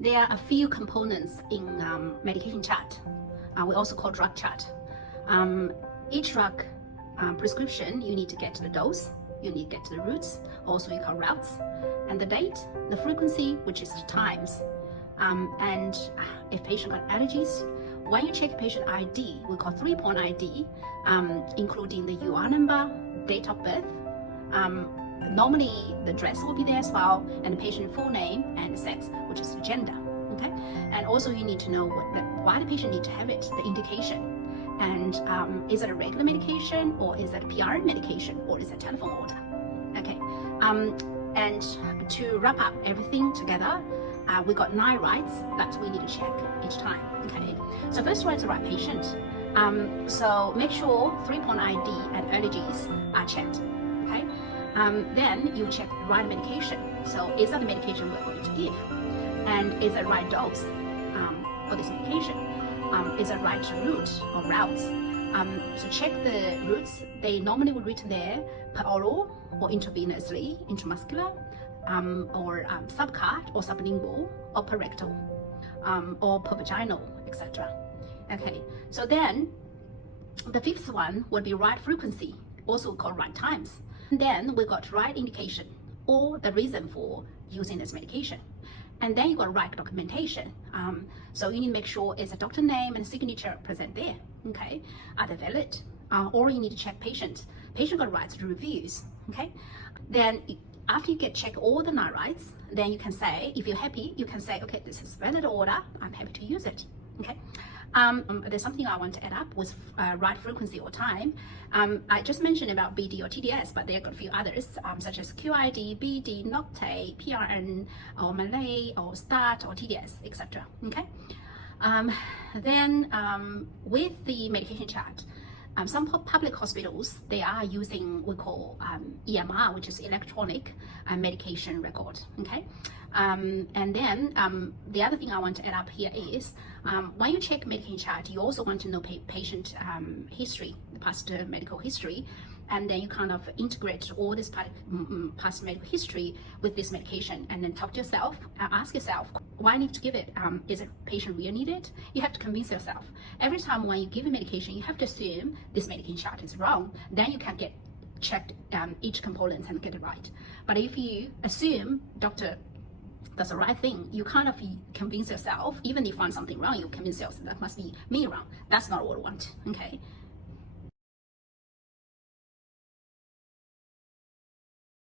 There are a few components in medication chart. We also call drug chart. Each drug prescription, you need to get the dose, you need to get the routes, also you call routes, and the date, the frequency, which is the times. And if patient got allergies, when you check patient ID, we call 3-point ID, including the UR number, date of birth. Normally the address will be there as well, and the patient full name and sex, which is the gender. Okay, and also you need to know why the patient need to have it, the indication, and is it a regular medication, or is it a PRN medication, or is it a telephone order? Okay, and to wrap up everything together, we got 9 rights that we need to check each time. Okay, so first one is the right patient. So make sure 3-point ID and allergies are checked. Okay, then you check the right medication. So is that the medication we're going to give, and is it right dose for this medication? Is it right route or routes? So check the routes. They normally will written there per oral or intravenously, intramuscular, or subcut or sublingual, or per rectal, or per vaginal, etc. Okay, so then the 5th one would be right frequency, also called right times. And then we got right indication, or the reason for using this medication. And then you got right documentation. So you need to make sure it's a doctor name and signature present there. Okay, are they valid? Or you need to check patient got rights to reviews. Okay, then after you check all the 9 rights, then you can say, if you're happy, you can say, okay, this is valid order, I'm happy to use it. Okay. There's something I want to add up with right frequency or time. I just mentioned about BD or TDS, but there are a few others, such as QID, BD, Nocte, PRN, or Malay, or START, or TDS, etc. Okay. Then with the medication chart, some public hospitals, they are using we call EMR, which is electronic medication record. Okay. And then the other thing I want to add up here is when you check medication chart, you also want to know patient history, the past medical history, and then you kind of integrate all this past medical history with this medication, and then talk to yourself, ask yourself, why I need to give it? Is it patient really need it? You have to convince yourself. Every time when you give a medication, you have to assume this medication chart is wrong. Then you can get checked each component and get it right. But if you assume doctor that's the right thing, you kind of convince yourself, even if you find something wrong, you convince yourself that must be me wrong. That's not what we want. Okay.